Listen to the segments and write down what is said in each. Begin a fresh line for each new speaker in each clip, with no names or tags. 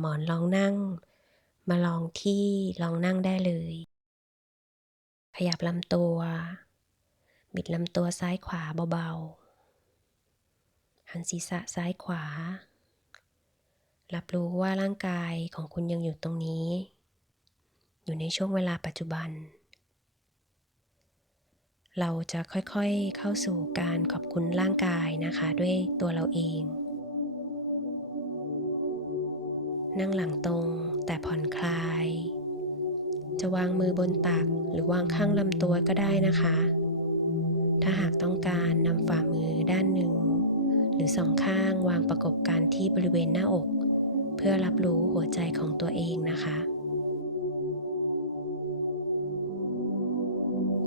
หมอนรองนั่ง มาลองที่รองนั่งได้เลย ขยับลำตัว บิดลำตัวซ้ายขวาเบาๆ หันศีรษะซ้ายขวา รับรู้ว่าร่างกายของคุณยังอยู่ตรงนี้ อยู่ในช่วงเวลาปัจจุบันเราจะค่อยๆเข้าสู่การขอบคุณร่างกายนะคะ ด้วยตัวเราเอง นั่งหลังตรงแต่ผ่อนคลาย จะวางมือบนตักหรือวางข้างลำตัวก็ได้นะคะ ถ้าหากต้องการนำฝ่ามือด้านหนึ่ง หรือสองข้างวางประกบกันที่บริเวณหน้าอก เพื่อรับรู้หัวใจของตัวเองนะคะ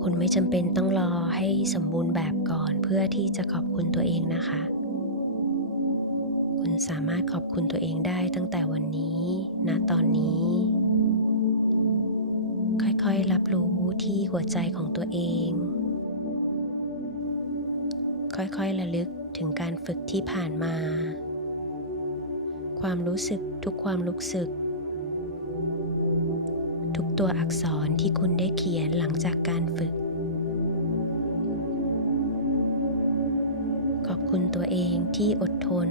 คุณไม่จำเป็นต้องรอให้สมบูรณ์แบบก่อนเพื่อที่จะขอบคุณตัวเองนะคะ สามารถขอบคุณตัวเองได้ตั้งแต่วันนี้ณตอนนี้ ค่อยๆรับรู้ที่หัวใจของตัวเอง ค่อยๆระลึกถึงการฝึกที่ผ่านมา ความรู้สึกทุกความรู้สึก ทุกตัวอักษรที่คุณได้เขียนหลังจากการฝึก ขอบคุณตัวเองที่อดทน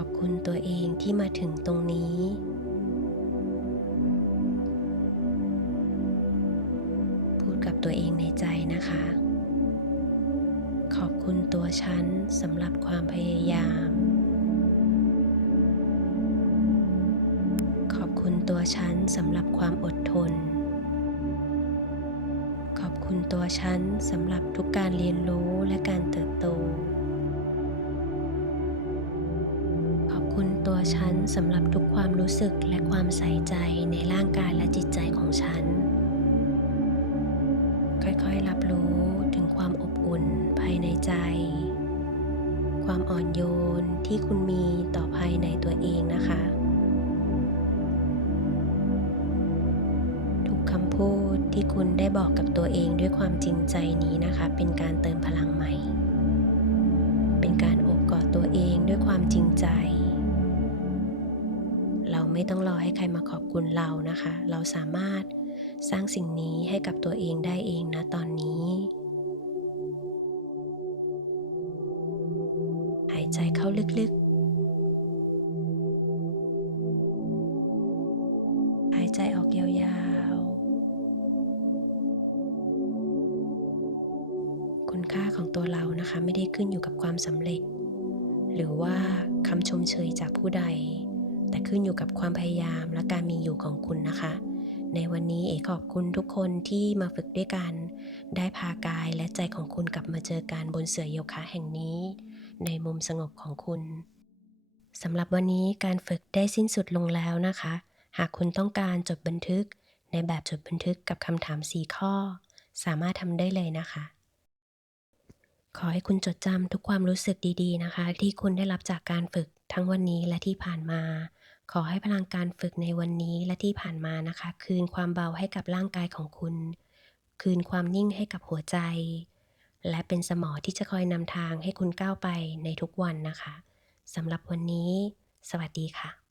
ขอบคุณตัวเองที่มาถึงตรงนี้ พูดกับตัวเองในใจนะคะ ขอบคุณตัวฉันสำหรับความพยายาม ขอบคุณตัวฉันสำหรับความอดทน ขอบคุณตัวฉันสำหรับทุกการเรียนรู้และการเติบโต ตัวฉันสำหรับทุกความรู้สึกและความใส่ใจในร่างกายและจิตใจของฉัน ค่อยๆรับรู้ถึงความอบอุ่นภายในใจ ความอ่อนโยนที่คุณมีต่อภายในตัวเองนะคะ ทุกคำพูดที่คุณได้บอกกับตัวเองด้วยความจริงใจนี้นะคะ เป็นการเติมพลังใหม่ เป็นการอบกอดตัวเองด้วยความจริงใจ เราไม่ต้องรอให้ใครมาขอบคุณเรานะคะ เราสามารถสร้างสิ่งนี้ให้กับตัวเองได้เองนะตอนนี้ หายใจเข้าลึกๆ หายใจออกยาวๆ คุณค่าของตัวเรานะคะ ไม่ได้ขึ้นอยู่กับความสำเร็จ หรือว่าคำชมเชยจากผู้ใด แต่ขึ้นอยู่กับความพยายามและการมีอยู่ของคุณนะคะ ในวันนี้เอขอบคุณทุกคนที่มาฝึกด้วยกัน ได้พากายและใจของคุณกลับมาเจอกันบนเสื่อโยคะแห่งนี้ ในมุมสงบของคุณสำหรับวันนี้การฝึกได้สิ้นสุดลงแล้วนะคะ หากคุณต้องการจดบันทึก ในแบบจดบันทึกกับคำถาม 4 ข้อ สามารถทำได้เลยนะคะ ขอให้คุณจดจำทุกความรู้สึกดีๆนะคะ ที่คุณได้รับจากการฝึก ทั้งวันนี้และที่ผ่านมา ขอให้พลังการฝึกในวันนี้และที่ผ่านมานะคะ คืนความเบาให้กับร่างกายของคุณ คืนความนิ่งให้กับหัวใจ และเป็นสมอที่จะคอยนำทางให้คุณก้าวไปในทุกวันนะคะสำหรับวันนี้ สวัสดีค่ะ